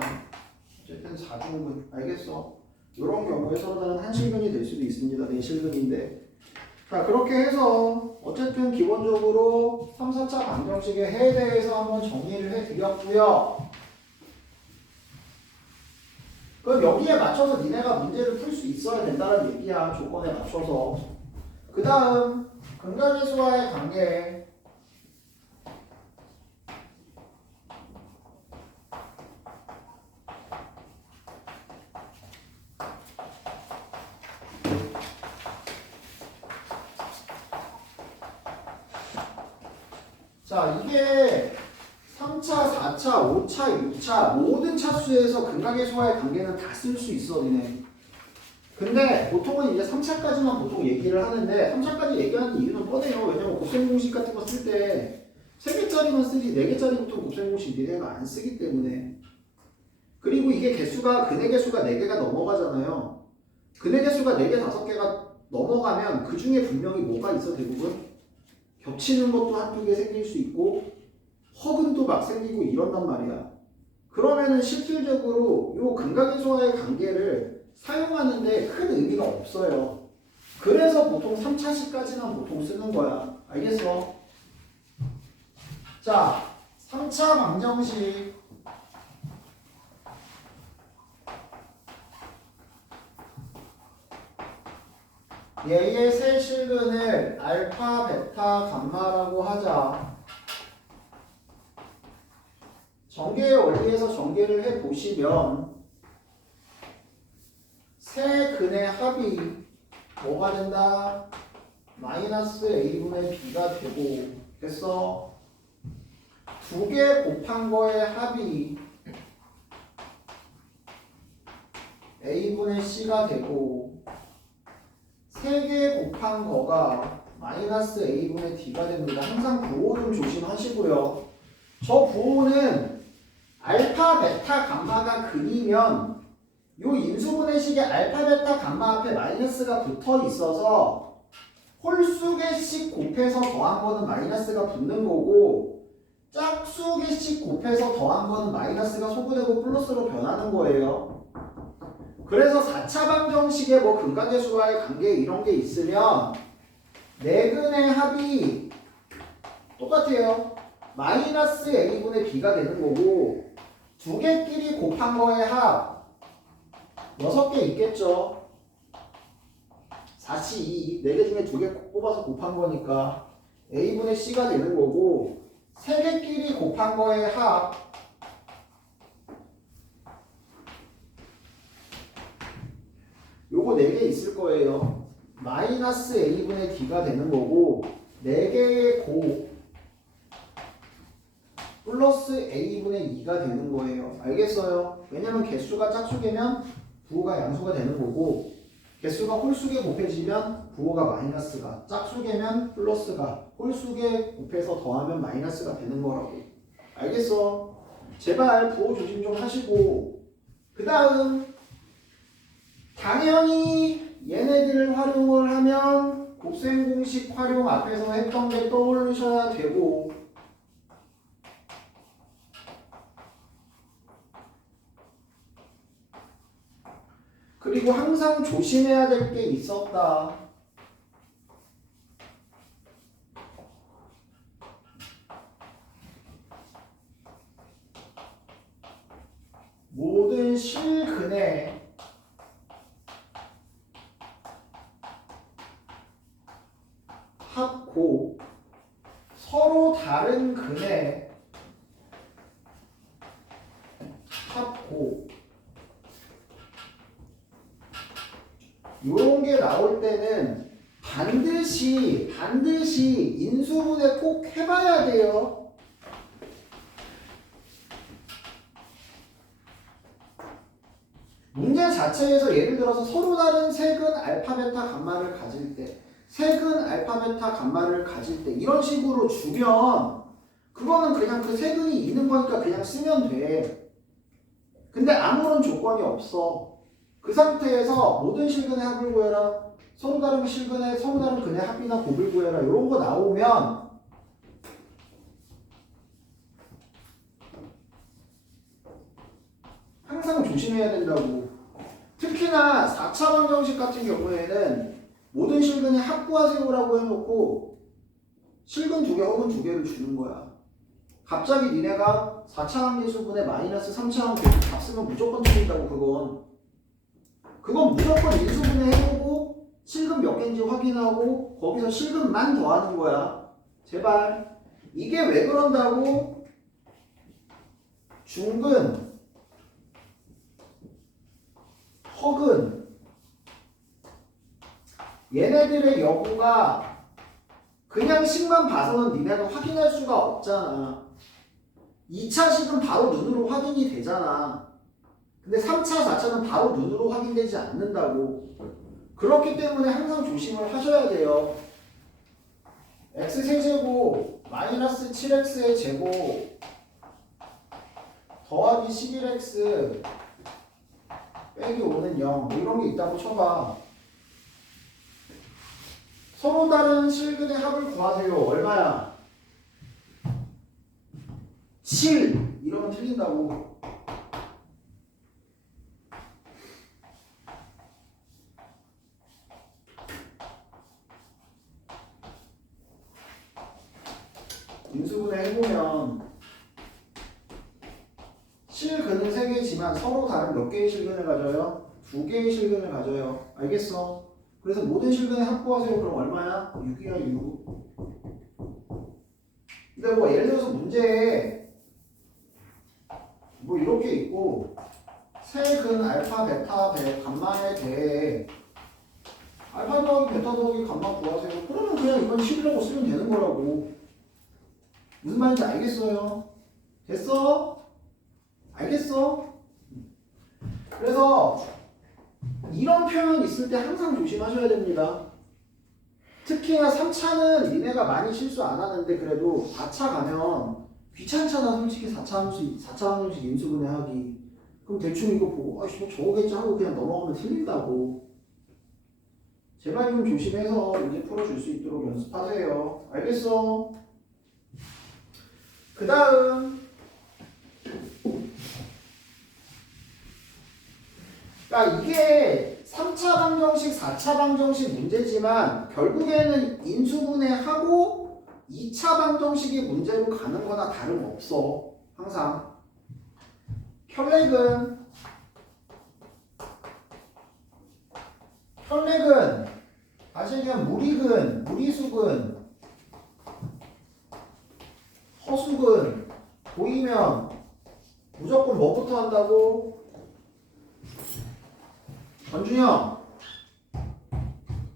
어쨌든 4중근. 알겠어? 이런 경우에 서로 다른 한실근이 될 수도 있습니다. 4실근인데. 자, 그렇게 해서 어쨌든 기본적으로 3, 4차 방정식의 해에 대해서 한번 정리를 해드렸고요. 그럼 여기에 맞춰서 니네가 문제를 풀 수 있어야 된다는 얘기야. 조건에 맞춰서. 그 다음 근각지수와의 관계. 자, 이게 3차, 4차, 5차, 6차 모든 차수에서 근각의수와의 관계는 다 쓸 수 있어 니네. 근데 보통은 이제 3차까지만 보통 얘기를 하는데 3차까지 얘기하는 이유는 뻔해요. 왜냐면 곱셈 공식 같은 거 쓸 때 3개짜리만 쓰지 4개짜리부터 곱셈 공식 니네가 안 쓰기 때문에. 그리고 이게 개수가 근의 개수가 4개가 넘어가잖아요. 근의 개수가 4개, 5개가 넘어가면 그 중에 분명히 뭐가 있어 대부분? 겹치는 것도 한두 개 생길 수 있고 허근도 막 생기고 이런단 말이야. 그러면은 실질적으로 요 근각의수와의 관계를 사용하는데 큰 의미가 없어요. 그래서 보통 3차식까지만 보통 쓰는 거야. 알겠어? 자, 3차 방정식. 얘의 세 실근을 알파, 베타, 감마라고 하자. 전개의 원리에서 전개를 해보시면 세 근의 합이 뭐가 된다? 마이너스 a분의 b가 되고 됐어? 두 개 곱한 거의 합이 a분의 c가 되고 세 개 곱한 거가 마이너스 a분의 d가 됩니다. 항상 부호 좀 조심하시고요. 저 부호는 알파, 베타, 감마가 근이면 요 인수분해 식에 알파, 베타, 감마 앞에 마이너스가 붙어 있어서 홀수개씩 곱해서 더한 거는 마이너스가 붙는 거고 짝수개씩 곱해서 더한 거는 마이너스가 소구되고 플러스로 변하는 거예요. 그래서 4차 방정식에 뭐 근각의수와의 관계 이런 게 있으면 네 근의 합이 똑같아요. 마이너스 a분의 b가 되는 거고 두 개끼리 곱한 거의 합 6개 있겠죠. 4C 2 4개 중에 2개 뽑아서 곱한 거니까 a분의 c가 되는 거고 세 개끼리 곱한 거의 합 요거 4개 있을 거예요. 마이너스 a분의 d가 되는 거고 4개의 곱 플러스 a분의 2가 되는 거예요. 알겠어요? 왜냐면 개수가 짝수개면 부호가 양수가 되는 거고 개수가 홀수개 곱해지면 부호가 마이너스가 짝수개면 플러스가 홀수개 곱해서 더하면 마이너스가 되는 거라고. 알겠어? 제발 부호 조심 좀 하시고 그 다음 당연히 얘네들을 활용을 하면 곱셈 공식 활용 앞에서 했던 게 떠올리셔야 되고 그리고 항상 조심해야 될 게 있었다. 모든 실근의 합고 서로 다른 근의 합고 요런 게 나올 때는 반드시 인수분해 꼭 해봐야 돼요. 문제 자체에서 예를 들어서 서로 다른 세근 알파, 베타, 감마를 가질 때 세근 알파, 베타, 감마를 가질 때 이런 식으로 주면 그거는 그냥 그 세근이 있는 거니까 그냥 쓰면 돼. 근데 아무런 조건이 없어. 그 상태에서 모든 실근의 합을 구해라. 서로 다른 근의 합이나 곱을 구해라. 이런 거 나오면 항상 조심해야 된다고. 특히나 4차 방정식 같은 경우에는 모든 실근의 합 구하세요라고 해놓고 실근 2개 혹은 2개를 주는 거야. 갑자기 니네가 4차 함계수분의 마이너스 3차 함계수 값 쓰면 무조건 틀린다고. 그건 무조건 인수분해 해보고 실근 몇 개인지 확인하고 거기서 실근만 더하는 거야. 제발. 이게 왜 그런다고? 중근, 허근 얘네들의 여부가 그냥 식만 봐서는 니네가 확인할 수가 없잖아. 2차식은 바로 눈으로 확인이 되잖아. 근데 3차, 4차는 바로 눈으로 확인되지 않는다고. 그렇기 때문에 항상 조심을 하셔야 돼요. x세제곱 마이너스 7x의 제곱 더하기 11x 빼기 5는 0 이런 게 있다고 쳐봐. 서로 다른 실근의 합을 구하세요. 얼마야? 7 이러면 틀린다고. 인수분해 해보면 실근은 3개지만 서로 다른 몇 개의 실근을 가져요? 2개의 실근을 가져요. 알겠어? 그래서 모든 실근의 합 구하세요. 그럼 얼마야? 6이야 6. 근데 뭐 예를 들어서 문제에 뭐 이렇게 있고 세근 알파 베타 감마에 대해 알파 더하기 베타 더하기 감마 구하세요. 그러면 그냥 이건 10이라고 쓰면 되는 거라고. 무슨 말인지 알겠어요? 됐어? 알겠어? 그래서 이런 표현 있을 때 항상 조심하셔야 됩니다. 특히나 3차는 니네가 많이 실수 안 하는데 그래도 4차 가면 귀찮잖아. 솔직히 4차 방정식 인수분해 하기. 그럼 대충 이거 보고 아씨 뭐 저거겠지 하고 그냥 넘어가면 틀린다고. 제발 좀 조심해서 문제 풀어줄 수 있도록 연습하세요. 알겠어? 그 다음 그러니까 이게 3차 방정식, 4차 방정식 문제지만 결국에는 인수분해하고 2차 방정식이 문제로 가는 거나 다름없어. 항상 혈렉은 다시 얘기하면 무리근, 무리수근, 허수근 보이면 무조건 뭐부터 한다고? 전준영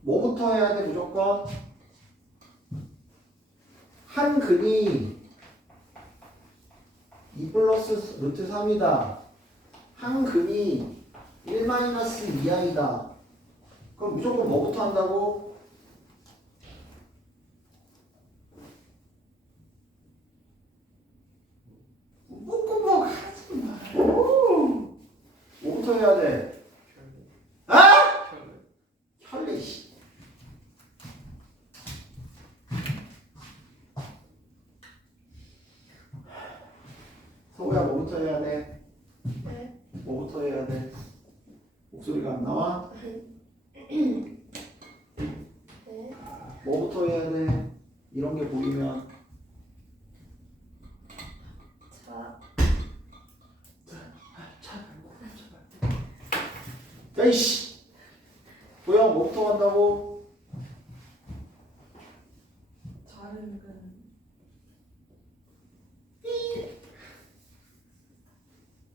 뭐부터 해야 돼 무조건? 한 근이 2 플러스 루트 3이다. 한 근이 1 마이너스 2i다. 그럼 무조건 뭐부터 한다고? 꾹꾹꾹 하지 말고 뭐부터 해야 돼? 아? 혈리 씨. 서우야 뭐부터 해야 돼? 네. 뭐부터 해야 돼? 목소리가 안 나와? 네. 뭐부터 해야 돼? 이런 게 보이면 야이씨 도영 뭐부터 한다고? 다른 근.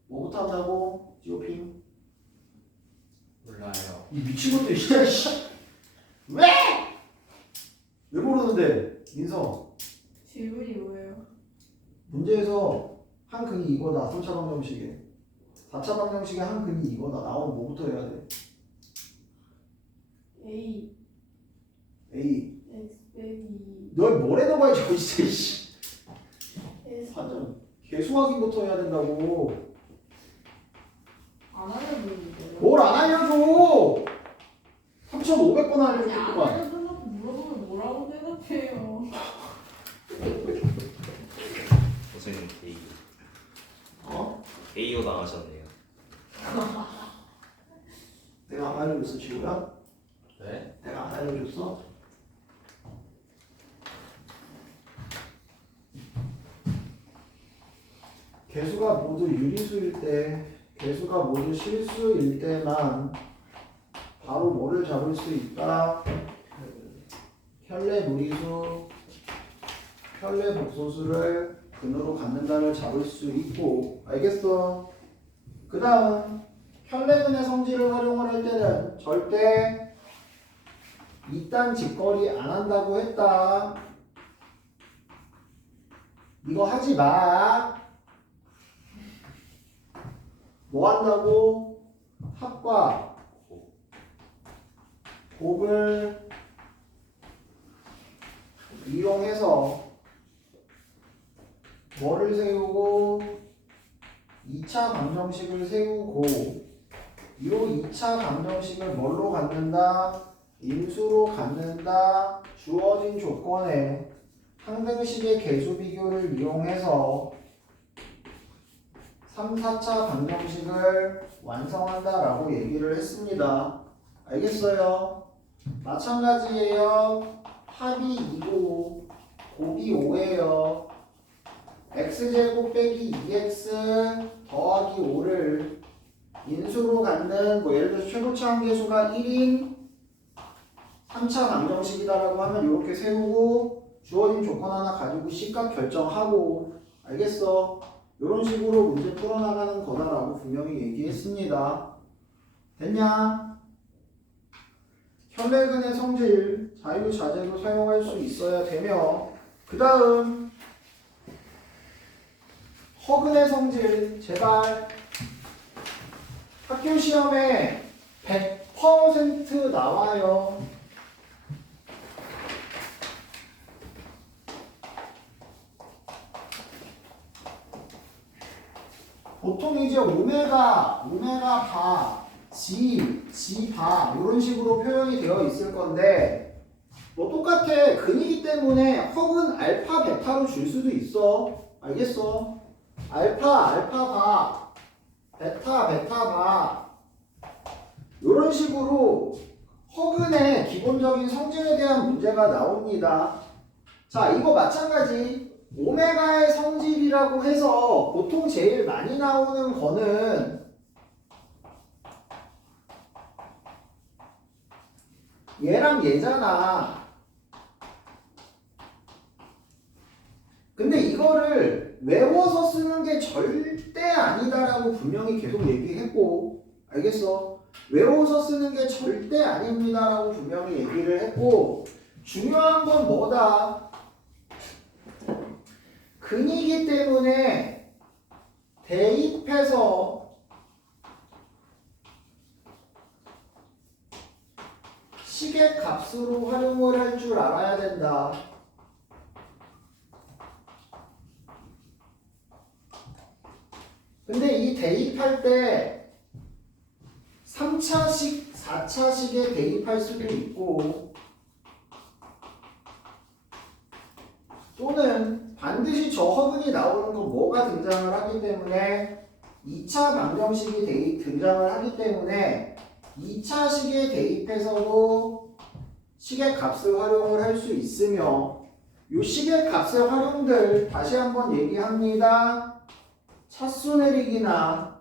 뭐부터 한다고? 지오핑 몰라요. 이 미친 것들 진짜 씨. 왜? 왜 모르는데 민서 질문이 뭐예요? 문제에서 한 근이 이거다 3차 방정식에 4차 방정식에 한 근이 이거다 나오면 뭐부터 해야 돼? A A X 빼기 널 뭐래 넣어봐야지 저 진짜 씨. S 완전 개수 확인부터 해야 된다고. 안 알려주는데요? 뭘 안 알려줘? 3,500번 아니 안 알려줬구만. 알려주려고 물어보면 뭐라고 대답해요? 선생님 A 어? A로 나가셨네요. 내가 안 알려줬어 지우야? 네? 내가 안 알려줬어? 개수가 모두 유리수일 때, 개수가 모두 실수일 때만 바로 뭐를 잡을 수 있다? 혈내 무리수, 혈내 복소수를 근으로 갖는다를 잡을 수 있고, 알겠어? 그 다음 혈내근의 성질을 활용을 할 때는 절대 이딴 짓거리 안 한다고 했다. 이거 하지 마. 뭐 한다고? 합과 곱을 이용해서 뭐를 세우고 2차 방정식을 세우고 이 2차 방정식을 뭘로 갖는다? 인수로 갖는다. 주어진 조건에 항등식의 계수 비교를 이용해서 3, 4차 방정식을 완성한다라고 얘기를 했습니다. 알겠어요? 마찬가지예요. 합이 2고 곱이 5예요. x제곱 빼기 2x 더하기 5를 인수로 갖는 뭐 예를 들어서 최고차 함계수가 1인 3차 방정식이다라고 하면 이렇게 세우고 주어진 조건 하나 가지고 C값 결정하고 알겠어? 이런 식으로 문제 풀어나가는 거다라고 분명히 얘기했습니다. 됐냐? 혈내근의 성질 자유자재로 사용할 수 있어야 되며 그 다음 허근의 성질 제발 학교 시험에 100% 나와요. 보통 이제 오메가 바, 지 바 이런 식으로 표현이 되어 있을 건데 뭐 똑같아. 근이기 때문에 허근 알파 베타로 줄 수도 있어. 알겠어? 알파 바, 베타 바 이런 식으로 허근의 기본적인 성질에 대한 문제가 나옵니다. 자, 이거 마찬가지. 오메가의 성질이라고 해서 보통 제일 많이 나오는 거는 얘랑 얘잖아. 근데 이거를 외워서 쓰는 게 절대 아니다라고 분명히 계속 얘기했고 알겠어? 외워서 쓰는 게 절대 아닙니다라고 분명히 얘기를 했고 중요한 건 뭐다? 근이기 때문에 대입해서 식의 값으로 활용을 할 줄 알아야 된다. 근데 이 대입할 때 3차식, 4차식에 대입할 수도 있고 또는 반드시 저 허근이 나오는 건 뭐가 등장을 하기 때문에 2차 방정식이 등장을 하기 때문에 2차식에 대입해서도 식의 값을 활용을 할 수 있으며 이 식의 값의 활용들 다시 한번 얘기합니다. 차수 내리기나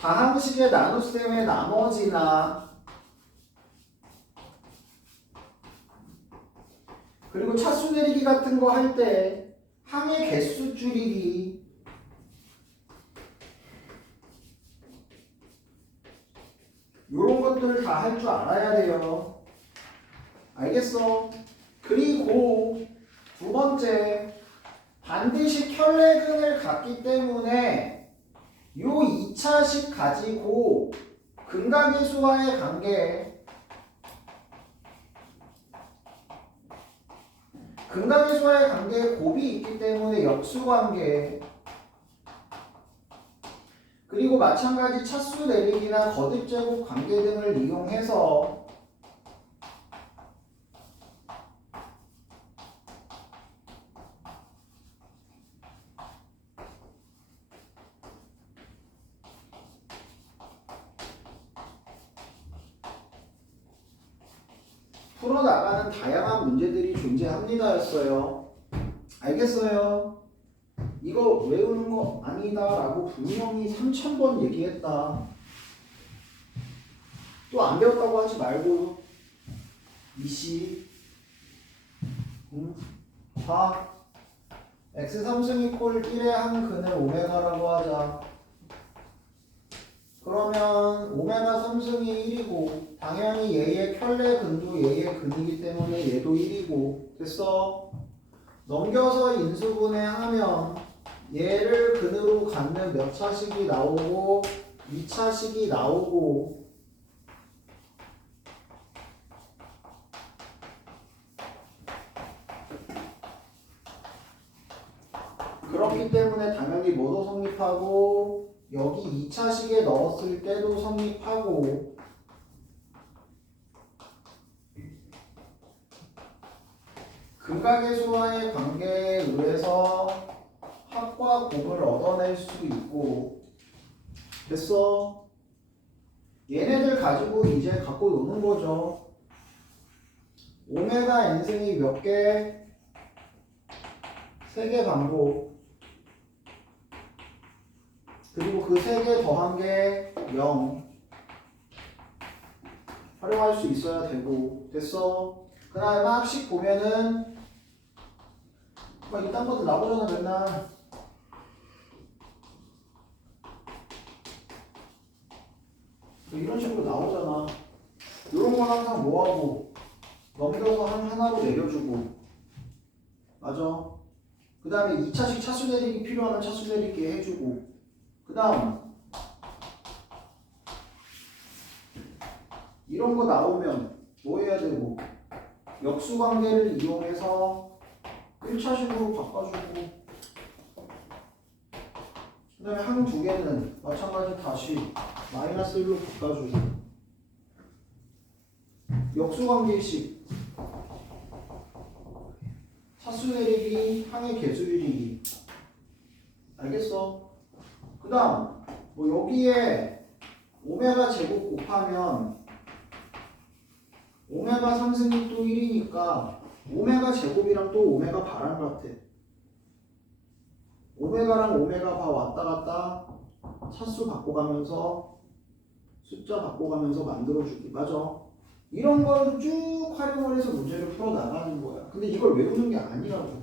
다항식의 나눗셈의 나머지나 그리고 차수 내리기 같은 거 할 때 항의 개수 줄이기 요런 것들 다 할 줄 알아야 돼요. 알겠어? 그리고 두 번째 반드시 혈내근을 갖기 때문에 요 2차식 가지고 근각의수와의 관계 근각의수와의 관계에 곱이 있기 때문에 역수관계 그리고 마찬가지 차수 내리기나 거듭제곱 관계 등을 이용해서 풀어나가는 다양한 문제들이 존재합니다였어요. 알겠어요? 이거 외우는 거 아니다 라고 분명히 3000번 얘기했다. 또 안 배웠다고 하지 말고 이씨 자 x 3승 이퀄 1의 한 근을 오메가라고 하자. 그러면 오메가 3승이 1이고 당연히 얘의 켤레 근도 얘의 근이기 때문에 얘도 1이고 됐어? 넘겨서 인수분해하면 얘를 근으로 갖는 몇 차식이 나오고 2차식이 나오고 그렇기 때문에 당연히 뭐도 성립하고 여기 2차식에 넣었을 때도 성립하고 근각의수와의 관계에 의해서 합과 곱을 얻어낼 수 있고 됐어. 얘네들 가지고 이제 갖고 노는 거죠. 오메가 n승이 몇 개? 3개 반복. 그리고 그 3개 더한 게 0. 활용할 수 있어야 되고 됐어. 그 다음에 학식 보면은 막 이딴 것들 나오잖아 맨날. 이런 식으로 나오잖아. 이런 건 항상 뭐하고 넘겨서 하나로 내려주고 맞아. 그 다음에 2차식 차수 대리기 필요하면 차수 대리기 해주고 그 다음 이런 거 나오면 뭐 해야 되고 역수 관계를 이용해서 1차식으로 바꿔주고 그 다음에 한 두 개는 마찬가지 다시 마이너스 1로 바꿔주고 역수 관계식 차수 내리기 항의 개수 비리기 알겠어? 그 다음 뭐 여기에 오메가 제곱 곱하면 오메가 3승이 또 1이니까 오메가 제곱이랑 또 오메가 바랑 같아. 오메가랑 오메가 바 왔다 갔다 차수 바꿔가면서 숫자 바꿔가면서 만들어주기 맞아. 이런 걸 쭉 활용을 해서 문제를 풀어나가는 거야. 근데 이걸 외우는 게 아니라고.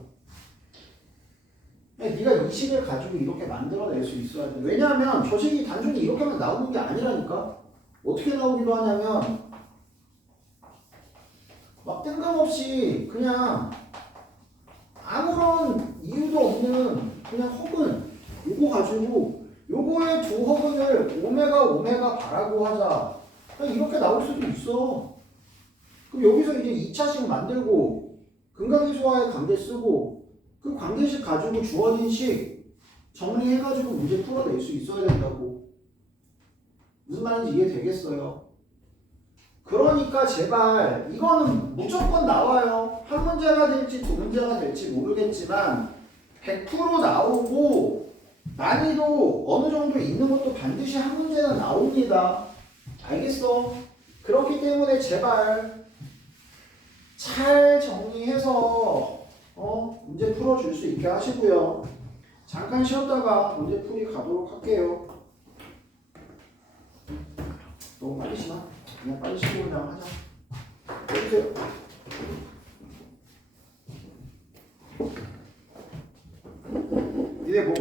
네가 이 식을 가지고 이렇게 만들어낼 수 있어야 돼. 왜냐하면 저 식이 단순히 이렇게만 나오는 게 아니라니까. 어떻게 나오기도 하냐면 막 뜬금없이 그냥 아무런 이유도 없는 그냥 허근 요거 가지고 요거의 두 허근을 오메가 바라고 하자. 그냥 이렇게 나올 수도 있어. 그럼 여기서 이제 2차식 만들고 근각의수와의 관계 쓰고 그 관계식 가지고 주어진 식 정리해가지고 문제 풀어낼 수 있어야 된다고. 무슨 말인지 이해되겠어요? 그러니까 제발 이거는 무조건 나와요. 한 문제가 될지 두 문제가 될지 모르겠지만 100% 나오고 난이도 어느 정도 있는 것도 반드시 한 문제는 나옵니다. 알겠어? 그렇기 때문에 제발 잘 정리해서 문제 풀어줄 수 있게 하시고요. 잠깐 쉬었다가 문제 풀이 가도록 할게요. 너무 빨리 쉬나? 그냥 빨리 쉬고 그냥 하자. 해주세요. 니네 뭐